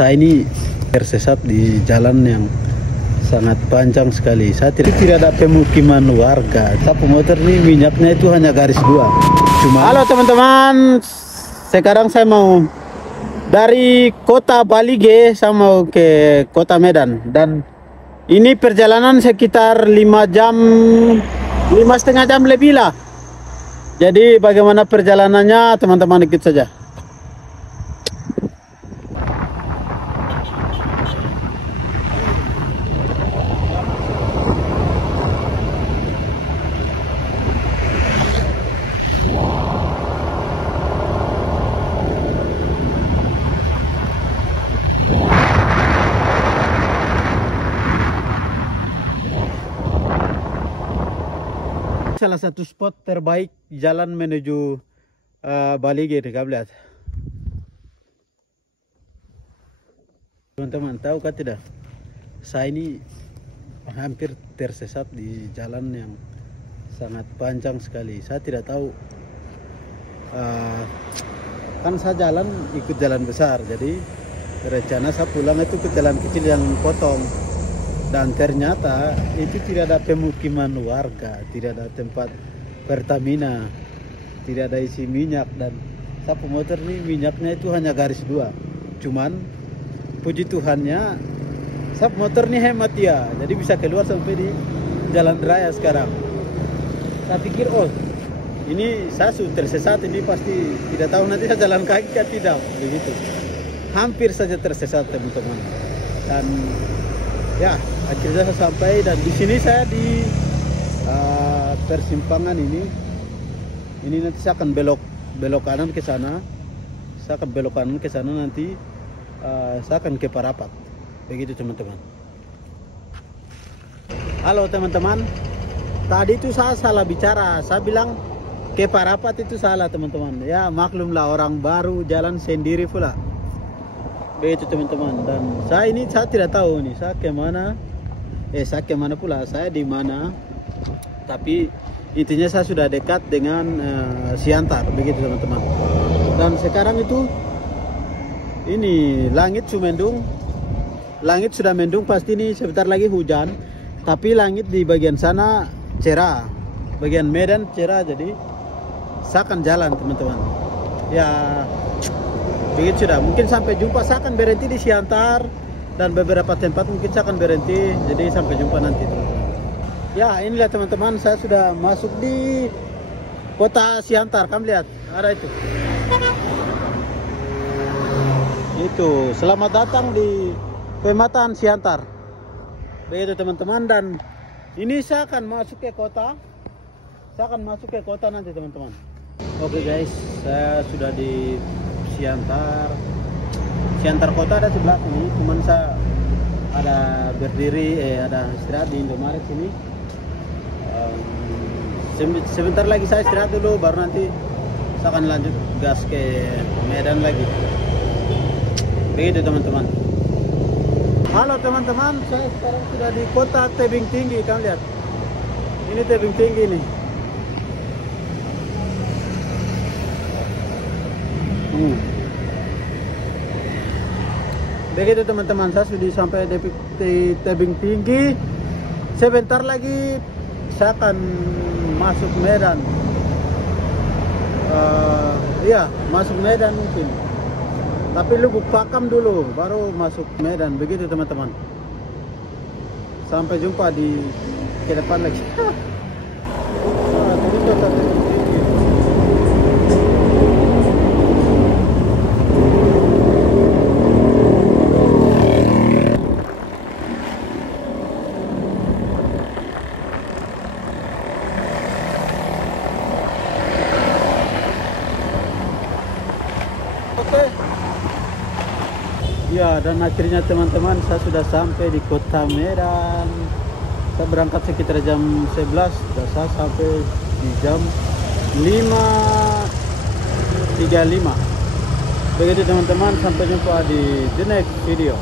Saya ini tersesat di jalan yang sangat panjang sekali. Saya tidak ada pemukiman warga. Tapi motor ini minyaknya itu hanya garis 2. Halo teman-teman, sekarang saya mau dari kota Balige, saya mau ke kota Medan. Dan ini perjalanan sekitar 5 jam, 5,5 jam lebih lah. Jadi bagaimana perjalanannya teman-teman, ikut saja. Salah satu spot terbaik jalan menuju Balige, kamu lihat. Teman-teman, tahu kan tidak? Saya ini hampir tersesat di jalan yang sangat panjang sekali. Saya tidak tahu. Kan saya ikut jalan besar, jadi rencana saya pulang itu ke jalan kecil yang potong. Dan ternyata itu tidak ada pemukiman warga, tidak ada tempat Pertamina, tidak ada isi minyak. Dan sapu motor ini minyaknya itu hanya garis 2. Cuman puji Tuhannya sapu motor ini hemat ya, jadi bisa keluar sampai di jalan raya sekarang. Saya pikir ini saya sudah tersesat, ini pasti tidak tahu nanti saya jalan kaki kan, tidak begitu. Hampir saja tersesat teman-teman. Dan ya, akhirnya saya sampai, dan di sini saya di persimpangan ini. Ini nanti saya akan belok kanan ke sana. Saya akan belok kanan ke sana nanti. Saya akan ke Parapat. Begitu teman-teman. Halo teman-teman. Tadi itu saya salah bicara. Saya bilang ke Parapat itu salah teman-teman. Ya maklumlah, orang baru jalan sendiri pula. Begitu teman-teman. Dan saya tidak tahu nih saya kemana. Saya kemana pula, saya di mana. Tapi intinya saya sudah dekat dengan Siantar, begitu teman-teman. Dan sekarang itu ini langit sumendung. Langit sudah mendung, pasti ini sebentar lagi hujan. Tapi langit di bagian sana cerah, bagian Medan cerah, jadi saya akan jalan teman-teman. Ya begitu sudah, mungkin sampai jumpa. Saya akan berhenti di Siantar dan beberapa tempat mungkin saya akan berhenti. Jadi sampai jumpa nanti teman-teman. Ya inilah teman-teman, saya sudah masuk di kota Siantar. Kamu lihat, ada itu. Itu, selamat datang di Pematang Siantar. Begitu teman-teman, dan ini saya akan masuk ke kota. Saya akan masuk ke kota nanti teman-teman. Oke guys, saya sudah di Siantar. Siantar kota ada sebelah sini, cuman saya ada berdiri, ada istirahat di Indomaret sini. Sebentar lagi saya istirahat dulu, baru nanti saya akan lanjut gas ke Medan lagi. Begitu teman-teman. Halo teman-teman, saya sekarang sudah di kota Tebing Tinggi. Kamu lihat, ini Tebing Tinggi nih. Begitu teman-teman, saya sudah sampai di Tebing Tinggi. Sebentar lagi saya akan masuk Medan. Iya, masuk Medan mungkin. Tapi Lubuk Pakam dulu, baru masuk Medan. Begitu teman-teman. Sampai jumpa di ke depan lagi. Ya, dan akhirnya teman-teman saya sudah sampai di kota Medan. Saya berangkat sekitar jam 11 dan saya sampai di jam 5.35. Begitu teman-teman, sampai jumpa di the next video.